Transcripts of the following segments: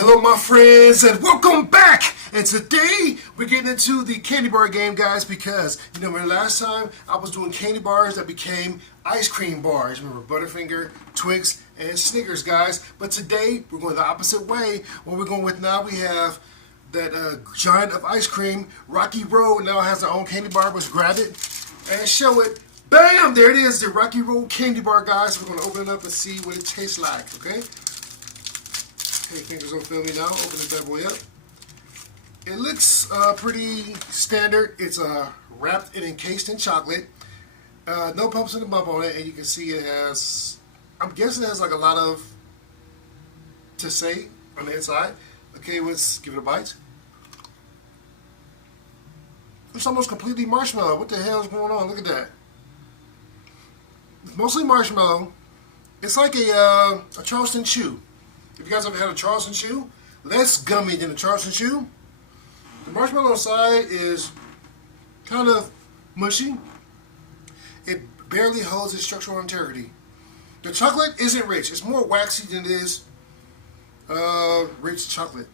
Hello my friends and welcome back, and today we're getting into the candy bar game, guys, because you know, remember last time I was doing candy bars that became ice cream bars. Remember Butterfinger, Twix, and Snickers, guys. But today we're going the opposite way. What we're going with now, we have that giant of ice cream, Rocky Road, now has their own candy bar. Let's grab it and show it. Bam! There it is, the Rocky Road candy bar, guys. We're going to open it up and see what it tastes like, okay? Hey, fingers don't feel me now. Open this bad boy up. It looks pretty standard. It's wrapped and encased in chocolate. No pumps in the bump on it, and you can see it has, I'm guessing it has like a lot of to say on the inside. Okay, let's give it a bite. It's almost completely marshmallow. What the hell is going on? Look at that. It's mostly marshmallow. It's like a Charleston Chew. If you guys ever had a Charleston Chew, less gummy than a Charleston Chew. The marshmallow side is kind of mushy. It barely holds its structural integrity. The chocolate isn't rich. It's more waxy than it is rich chocolate.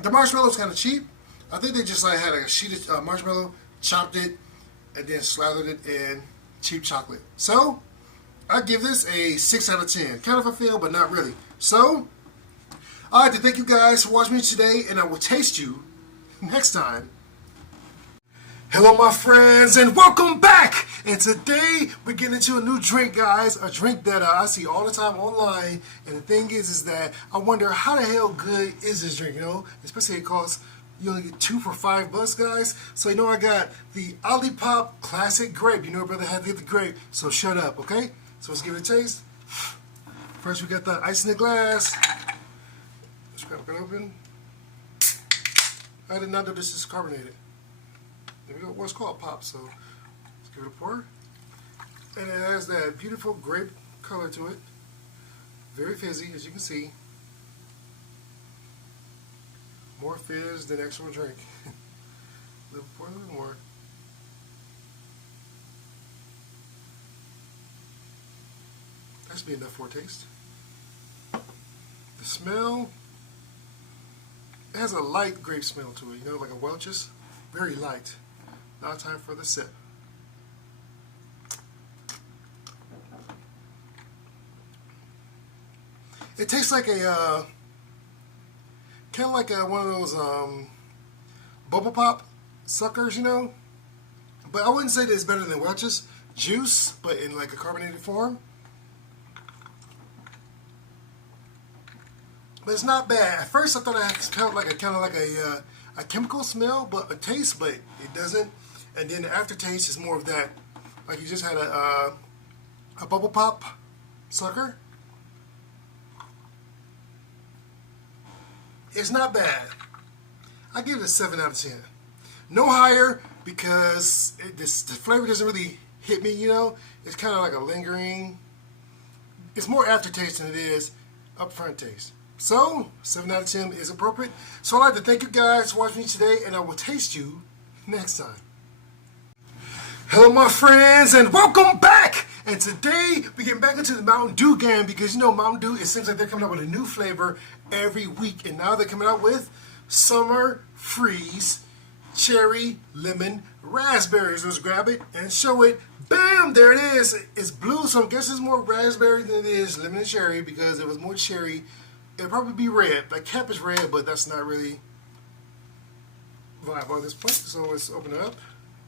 The marshmallow is kind of cheap. I think they just like had a sheet of marshmallow, chopped it, and then slathered it in cheap chocolate. So I give this a 6 out of 10. Kind of a fail, but not really. So, I'd like to thank you guys for watching me today, and I will taste you next time. Hello my friends, and welcome back! And today, we're getting into a new drink, guys. A drink that I see all the time online. And the thing is that I wonder how the hell good is this drink, you know? Especially it costs, you only get 2 for $5, guys. So, you know, I got the Olipop Classic Grape. You know, brother had to get the grape, so shut up, okay? So let's give it a taste. First, we got the ice in the glass. Let's crack it open. I did not know this is carbonated. There we go. Well, it's called pop, so let's give it a pour. And it has that beautiful grape color to it. Very fizzy, as you can see. More fizz than actual drink. Pour a little more. That should be enough for a taste. The smell, it has a light grape smell to it, you know, like a Welch's. Very light. Now time for the sip. It tastes like a, kind of like one of those bubble pop suckers, you know. But I wouldn't say that it's better than Welch's juice, but in like a carbonated form. But it's not bad. At first I thought it smelled like a kind of like a chemical smell, but a taste, but it doesn't. And then the aftertaste is more of that, like you just had a bubble pop sucker. It's not bad. I give it a 7 out of 10. No higher, because the flavor doesn't really hit me, you know. It's kind of like a lingering. It's more aftertaste than it is upfront taste. So, 7 out of 10 is appropriate. So I'd like to thank you guys for watching me today, and I will taste you next time. Hello my friends, and welcome back! And today, we're getting back into the Mountain Dew game, because you know Mountain Dew, it seems like they're coming out with a new flavor every week. And now they're coming out with Summer Freeze Cherry Lemon Raspberries. Let's grab it and show it. Bam! There it is. It's blue, so I guess it's more raspberry than it is lemon and cherry, because if it was more cherry, it'd probably be red. The cap is red, but that's not really viable at this point. So let's open it up,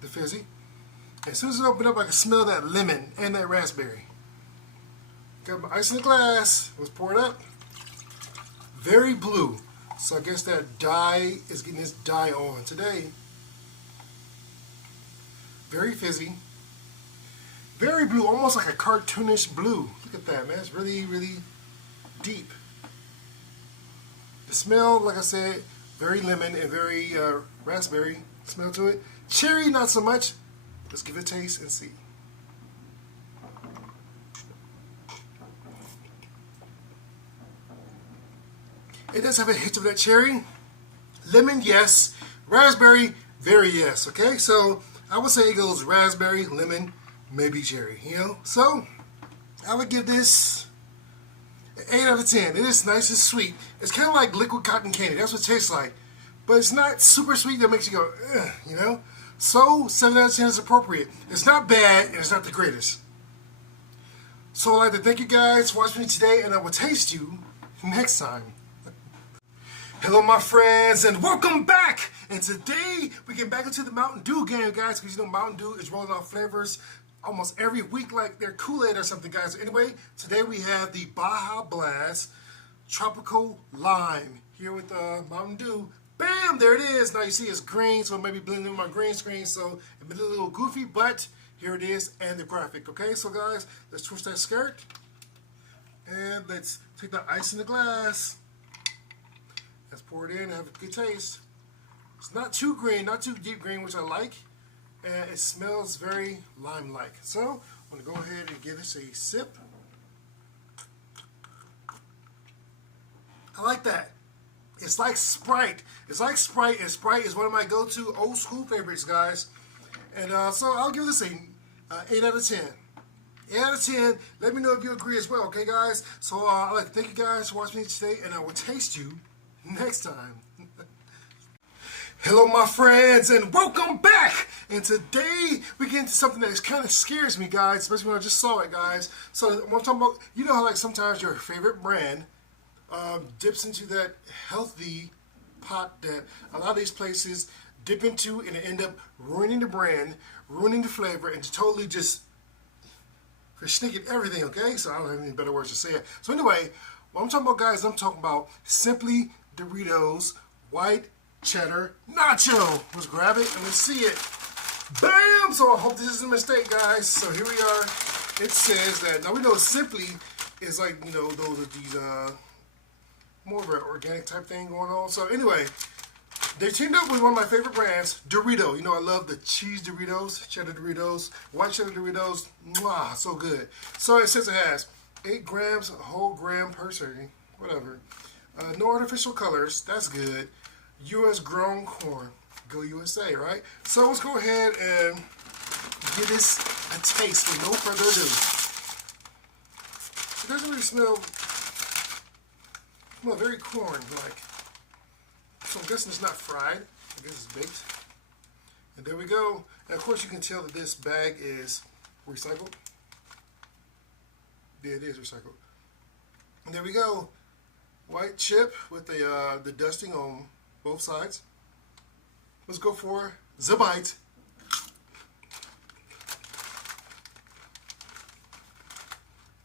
the fizzy. As soon as it opens up, I can smell that lemon and that raspberry. Got my ice in the glass. Let's pour it up. Very blue. So I guess that dye is getting its dye on today. Very fizzy. Very blue, almost like a cartoonish blue. Look at that, man. It's really, really deep. The smell, like I said, very lemon and very raspberry smell to it. Cherry, not so much. Let's give it a taste and see. It does have a hint of that cherry. Lemon, yes. Raspberry, very yes. Okay, so I would say it goes raspberry, lemon, maybe cherry. You know, so I would give this 8 out of 10. It is nice and sweet. It's kind of like liquid cotton candy. That's what it tastes like. But it's not super sweet that makes you go, ugh, you know? So, 7 out of 10 is appropriate. It's not bad, and it's not the greatest. So I'd like to thank you guys for watching me today, and I will taste you next time. Hello, my friends, and welcome back! And today, we get back into the Mountain Dew game, guys, because you know Mountain Dew is rolling out flavors almost every week like they're Kool-Aid or something, guys. So anyway, today we have the Baja Blast Tropical Lime here with Mountain Dew. Bam! There it is. Now you see it's green, so maybe blending in my green screen, so it's a little goofy, but here it is, and the graphic. Okay, so guys, let's twist that skirt, and let's take the ice in the glass. Let's pour it in and have a good taste. It's not too green, not too deep green, which I like, and it smells very lime-like. So I'm going to go ahead and give this a sip. I like that. It's like Sprite. It's like Sprite, and Sprite is one of my go-to old school favorites, guys. And so I'll give this a 8 out of 10. 8 out of 10. Let me know if you agree as well, okay, guys? So I'd like to thank you guys for watching me today, and I will taste you next time. Hello, my friends, and welcome back. And today we get into something that kind of scares me, guys, especially when I just saw it, guys. So what I'm talking about, you know how like sometimes your favorite brand dips into that healthy pot that a lot of these places dip into, and end up ruining the brand, ruining the flavor, and totally just sneaking everything, okay? So I don't have any better words to say it. So anyway, what I'm talking about, guys, I'm talking about Simply Doritos White Cheddar Nacho. Let's grab it and let's see it. Bam! So I hope this isn't a mistake, guys. So here we are. It says that, now we know Simply is like, you know, those are these, more of an organic type thing going on. So anyway, they teamed up with one of my favorite brands, Dorito. You know I love the cheese Doritos, cheddar Doritos, white cheddar Doritos. Mwah, so good. So it says it has 8 grams whole gram per serving, whatever. No artificial colors, that's good. U.S. grown corn, go USA, right? So let's go ahead and give this a taste with no further ado. It doesn't really smell very corn-like. So I'm guessing it's not fried. I guess it's baked. And there we go. And of course you can tell that this bag is recycled. Yeah, it is recycled. And there we go. White chip with the dusting on both sides. Let's go for the bite.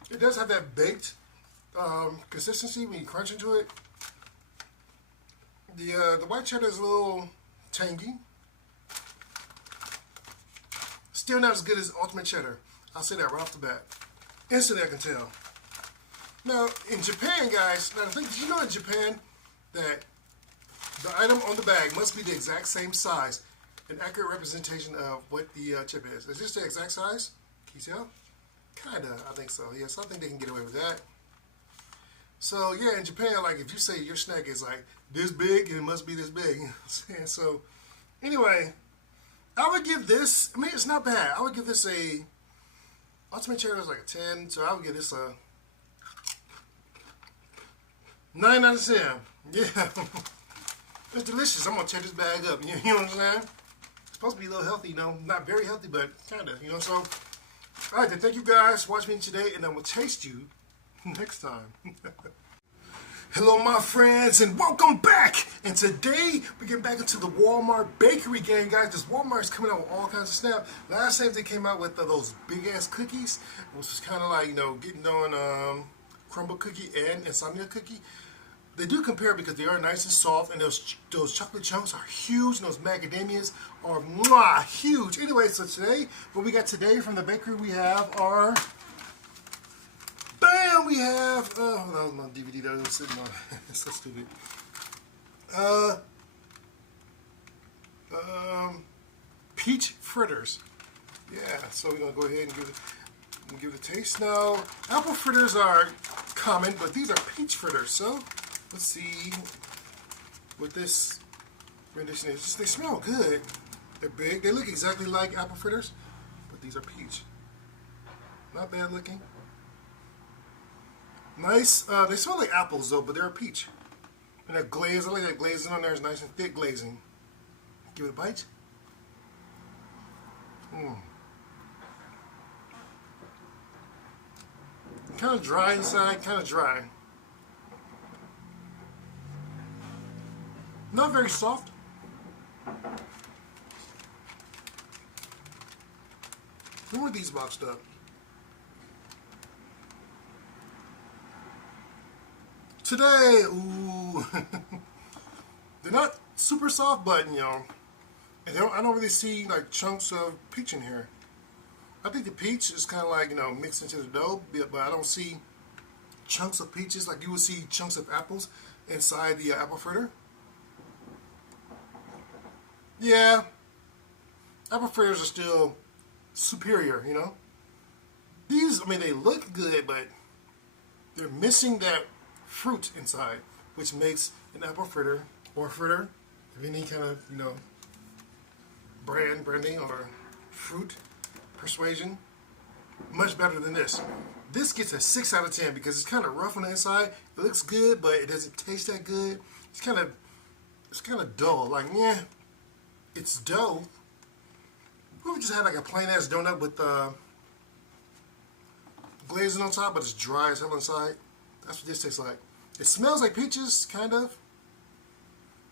It does have that baked consistency when you crunch into it. The white cheddar is a little tangy. Still not as good as Ultimate Cheddar. I'll say that right off the bat. Instantly I can tell. Now in Japan, guys, now did you know in Japan that the item on the bag must be the exact same size, an accurate representation of what the chip is. Is this the exact size? Can you tell? Kinda, I think so. Yes, I think they can get away with that. So yeah, in Japan, like if you say your snack is like this big, it must be this big. You know what I'm saying? So anyway, I would give this, I mean, it's not bad. I would give this a, Ultimate Cheddar is like a 10, so I would give this a 9 out of 10. Yeah. It's delicious. I'm going to tear this bag up. You know what I'm saying? It's supposed to be a little healthy, you know. Not very healthy, but kind of, you know. So, all right, then thank you guys for watching me today, and I will taste you next time. Hello, my friends, and welcome back. And today, we're getting back into the Walmart bakery game, guys. This Walmart is coming out with all kinds of snap. Last time they came out with those big-ass cookies, which was kind of like, you know, getting on crumble cookie and insomnia cookie. They do compare because they are nice and soft, and those chocolate chunks are huge, and those macadamias are mwah, huge. Anyway, so today, what we got today from the bakery we have are, bam, we have, oh, that was my DVD that I was sitting on. It's so stupid. Peach fritters. Yeah, so we're going to go ahead and give it a taste now. Apple fritters are common, but these are peach fritters, so let's see what this rendition is. They smell good. They're big. They look exactly like apple fritters, but these are peach. Not bad looking. Nice. They smell like apples though, but they're a peach. And that glaze, I like that glazing on there. It's nice and thick glazing. Give it a bite. Kind of dry inside, kind of dry. Not very soft. When were these boxed up? Today, ooh. They're not super soft, but you know, and I don't really see like chunks of peach in here. I think the peach is kind of like, you know, mixed into the dough, but I don't see chunks of peaches like you would see chunks of apples inside the apple fritter. Yeah, apple fritters are still superior, you know. These, I mean, they look good, but they're missing that fruit inside, which makes an apple fritter or fritter of any kind of, you know, branding or fruit persuasion much better than this. This gets a 6 out of 10 because it's kind of rough on the inside. It looks good, but it doesn't taste that good. It's kind of dull. Like, yeah, it's dough. We just had like a plain ass donut with glazing on top, but it's dry as hell inside. That's what this tastes like. It smells like peaches, kind of,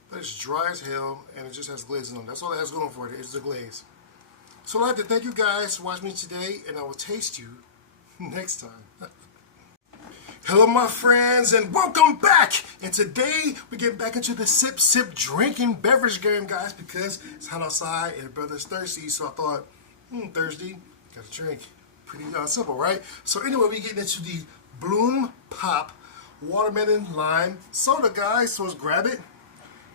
but it's dry as hell, and it just has glazing on it. That's all it has going for it, is the glaze. So I'd like to thank you guys for watching me today, and I will taste you next time. Hello my friends, and welcome back! And today we get back into the sip drinking beverage game, guys, because it's hot outside and brother's thirsty, so I thought, Thursday, gotta drink. Pretty simple, right? So anyway, we get into the Bloom Pop Watermelon Lime Soda, guys. So let's grab it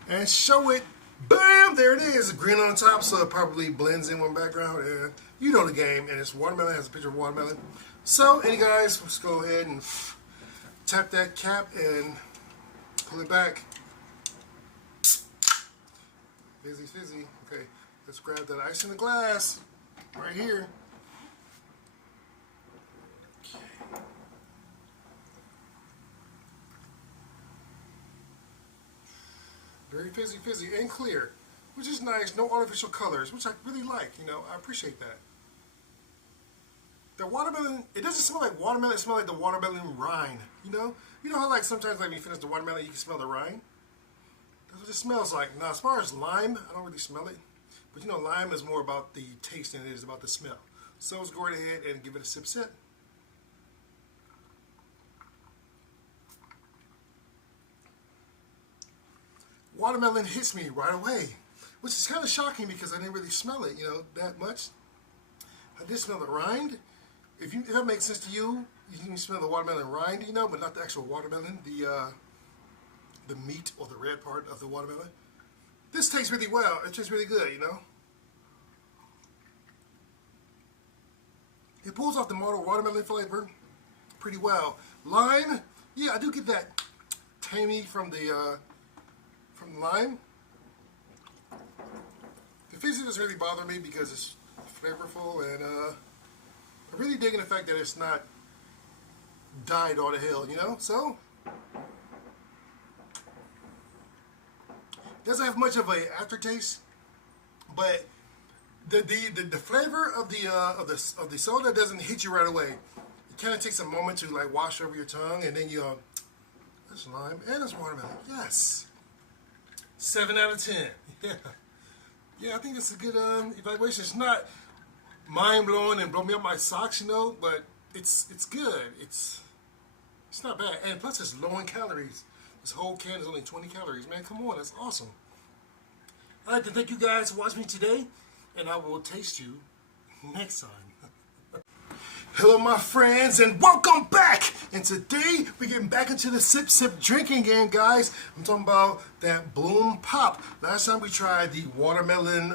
and show it. Bam! There it is. Green on the top, so it probably blends in with background. And you know the game. And it's watermelon. It has a picture of watermelon. So, anyway, guys, let's go ahead and tap that cap and pull it back. Fizzy, fizzy. Okay, let's grab that ice in the glass right here. Very fizzy and clear, which is nice. No artificial colors, which I really like. You know, I appreciate that. The watermelon, it doesn't smell like watermelon. It smells like the watermelon rind. You know how like sometimes like when you finish the watermelon, you can smell the rind. That's what it smells like. Now, as far as lime, I don't really smell it, but you know, lime is more about the taste than it is about the smell. So let's go right ahead and give it a sip. Watermelon hits me right away, which is kind of shocking because I didn't really smell it, you know, that much. I did smell the rind. If that makes sense to you, you can smell the watermelon rind, you know, but not the actual watermelon, the meat or the red part of the watermelon. This tastes really well. It tastes really good, you know. It pulls off the watermelon flavor pretty well. Lime, yeah, I do get that tangy from the lime. The fizzy doesn't really bother me because it's flavorful, and I'm really digging the fact that it's not dyed all the hell, you know. So doesn't have much of a aftertaste, but the flavor of the soda doesn't hit you right away. It kind of takes a moment to like wash over your tongue, and then you that's lime and it's watermelon. Yes. 7 out of 10. Yeah, I think it's a good evaluation. It's not mind-blowing and blow me up my socks, you know, but it's good. It's not bad. And plus it's low in calories. This whole can is only 20 calories. Man, come on, that's awesome. I'd like to thank you guys for watching me today, and I will taste you next time. Hello my friends, and welcome back! And today we're getting back into the sip drinking game, guys. I'm talking about that Bloom Pop. Last time we tried the watermelon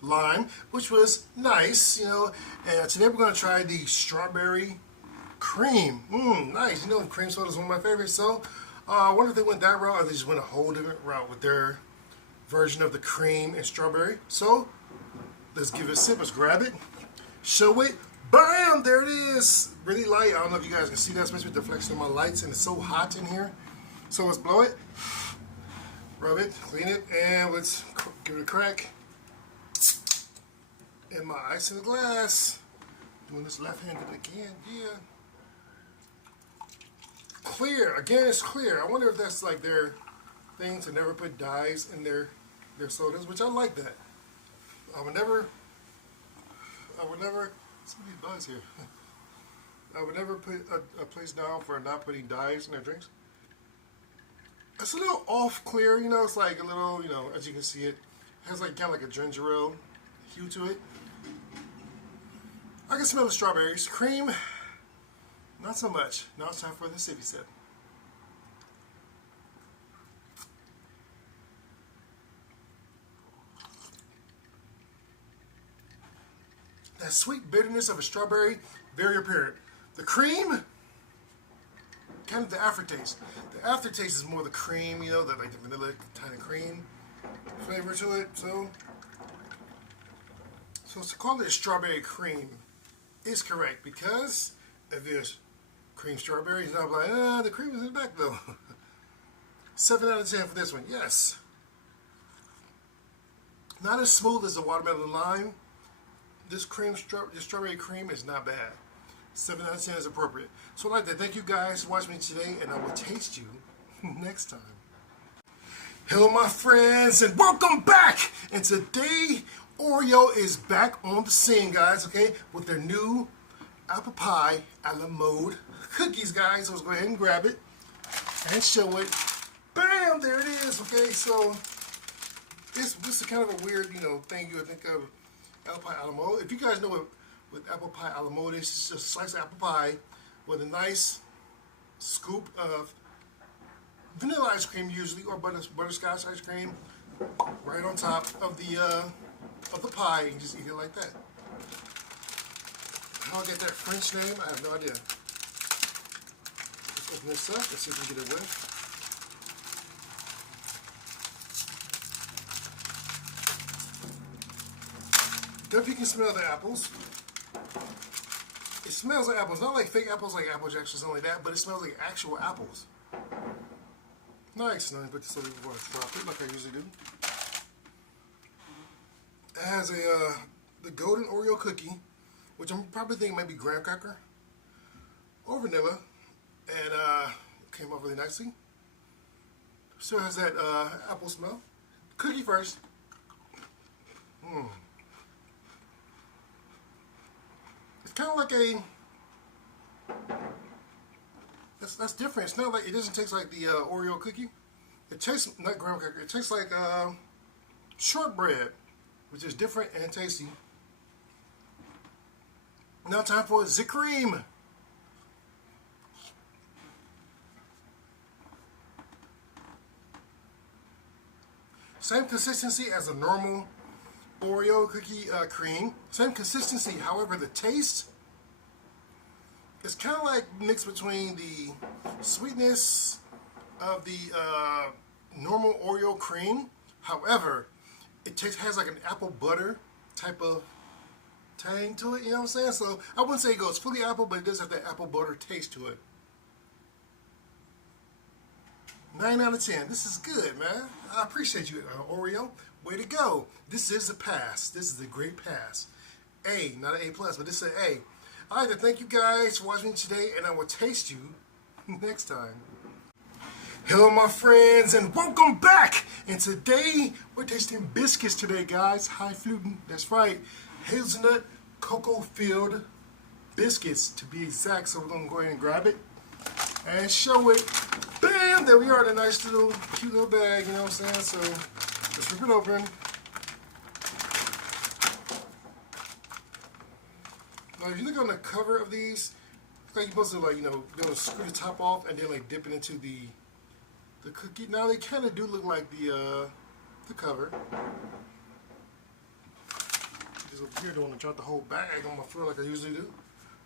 lime, which was nice, you know. And today we're going to try the strawberry cream. Nice. You know, cream soda is one of my favorites. So I wonder if they went that route or they just went a whole different route with their version of the cream and strawberry. So let's give it a sip. Let's grab it, show it. Bam! There it is. Really light. I don't know if you guys can see that, especially with the reflection of my lights, and it's so hot in here. So let's blow it, rub it, clean it, and let's give it a crack. And my ice in the glass. Doing this left-handed again, yeah. Clear. Again, it's clear. I wonder if that's like their thing to never put dyes in their sodas, which I like that. I would never, somebody bugs here. I would never put a place down for not putting dyes in their drinks. It's a little off clear, you know, it's like a little, you know, as you can see it has like kind of like a ginger ale hue to it. I can smell the strawberries. Cream, not so much. Now it's time for the sippy sip. That sweet bitterness of a strawberry, very apparent. The cream, kind of the aftertaste. The aftertaste is more the cream, you know, the, like the vanilla kind of cream flavor to it. So to call it a strawberry cream is correct, because if there's cream strawberries, I'm like, the cream is in the back though. 7 out of 10 for this one, yes. Not as smooth as the watermelon lime. This strawberry cream is not bad. 7 out of 10 is appropriate. So I'd like to thank you guys for watching me today, and I will taste you next time. Hello my friends, and welcome back! And today, Oreo is back on the scene, guys, okay? With their new apple pie a la mode cookies, guys. So let's go ahead and grab it and show it. Bam! There it is, okay? So this is kind of a weird, you know, thing you would think of apple pie a la mode. If you guys know what apple pie a la mode is, it's just a slice of apple pie with a nice scoop of vanilla ice cream usually, or butterscotch ice cream right on top of the pie, and just eat it like that. How I get that French name, I have no idea. Let's open this up. Let's see if we can get it wet. Definitely can smell the apples. It smells like apples, not like fake apples like Apple Jacks or something like that, but it smells like actual apples. Nice. Now I put this over before I drop it like I usually do. It has the golden Oreo cookie, which I'm probably thinking might be graham cracker or vanilla, and came out really nicely. Still has that apple smell. Cookie first. It's kind of like a. That's different. It's not like, it doesn't taste like the Oreo cookie. It tastes not graham cracker. It tastes like shortbread, which is different and tasty. Now time for the cream. Same consistency as a normal Oreo cookie cream. Same consistency, however the taste is kind of like mixed between the sweetness of the normal Oreo cream. However, it has like an apple butter type of tang to it, you know what I'm saying? So I wouldn't say it goes fully apple, but it does have that apple butter taste to it. 9 out of 10. This is good, man. I appreciate you, Oreo. Way to go. This is a pass. This is a great pass. A, not an A+, but this is an A. I'd like to thank you guys for watching today, and I will taste you next time. Hello my friends, and welcome back! And today, we're tasting biscuits today, guys. Highfalutin, that's right. Hazelnut cocoa-filled biscuits, to be exact. So we're going to go ahead and grab it and show it. Bam! There we are, the nice little, cute little bag, you know what I'm saying? So, let's rip it open. Now, if you look on the cover of these, it's like you're supposed to, like, you know, be able to screw the top off and then, like, dip it into the cookie. Now, they kind of do look like the cover. Just over here, don't want to drop the whole bag on my floor like I usually do.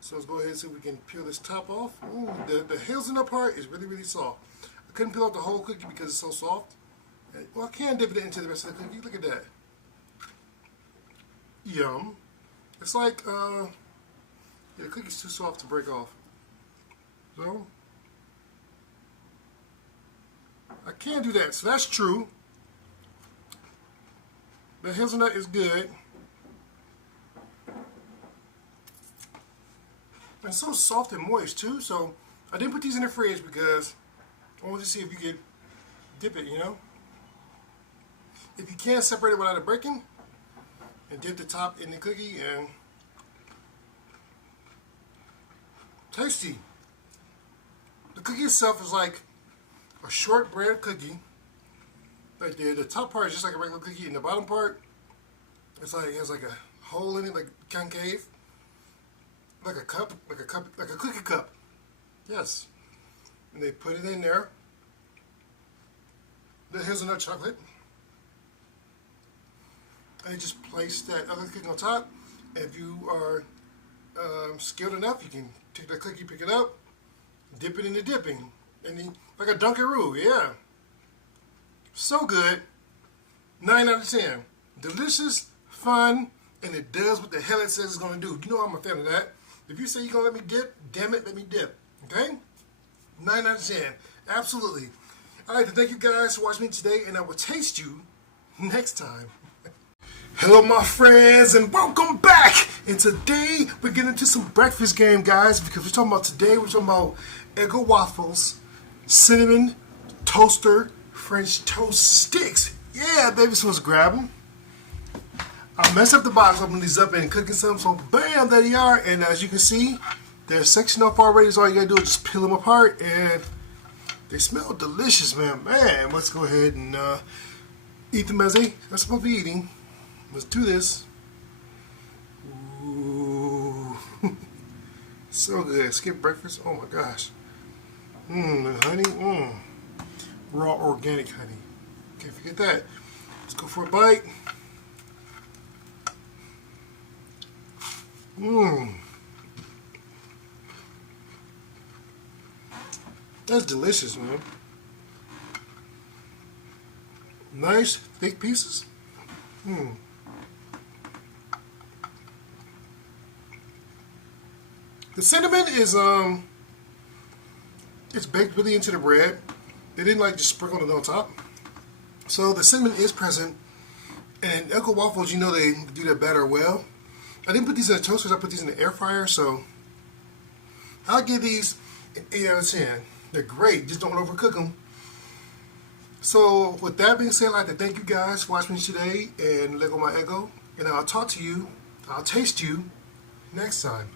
So let's go ahead and see if we can peel this top off. Ooh, the hazelnut part is really, really soft. I couldn't peel off the whole cookie because it's so soft. Well, I can dip it into the rest of the cookie. Look at that. Yum. It's like Yeah, the cookie's too soft to break off. So I can do that. So that's true. The hazelnut is good. And so soft and moist too. So I didn't put these in the fridge because I wanted to see if you could dip it, you know. If you can't separate it without it breaking, and dip the top in the cookie, and tasty. The cookie itself is like a shortbread cookie. Right there, the top part is just like a regular cookie, and the bottom part, it's like it has like a hole in it, like concave, like a cup, like a cookie cup. Yes, and they put it in there. The hazelnut chocolate, and they just place that other cookie on top. And if you are skilled enough, you can take that cookie, pick it up, dip it in the dipping, and then, like a Dunkaroo, yeah. So good. 9 out of 10. Delicious, fun, and it does what the hell it says it's going to do. You know I'm a fan of that. If you say you're going to let me dip, damn it, let me dip. Okay? 9 out of 10. Absolutely. I'd like to thank you guys for watching me today, and I will taste you next time. Hello, my friends, and welcome back. And today, we're getting into some breakfast game, guys, because we're talking about Eggo waffles, cinnamon toaster French toast sticks. Yeah, baby, so let's grab them. I messed up the box, opening these up and cooking some, so bam, there they are. And as you can see, they're sectioned off already, so all you gotta do is just peel them apart, and they smell delicious, man. Man, let's go ahead and eat them as they're supposed to be eating. Let's do this. Ooh. So good. Skip breakfast. Oh my gosh. The honey. Raw organic honey. Can't forget that. Let's go for a bite. That's delicious, man. Nice, thick pieces. The cinnamon is it's baked really into the bread. They didn't like just sprinkle it on top. So the cinnamon is present. And Eggo waffles, you know they do that batter well. I didn't put these in the toasters, I put these in the air fryer, so I'll give these an 8 out of 10. They're great, just don't overcook them. So with that being said, I'd like to thank you guys for watching me today and Lego My Eggo. And I'll talk to you, I'll taste you next time.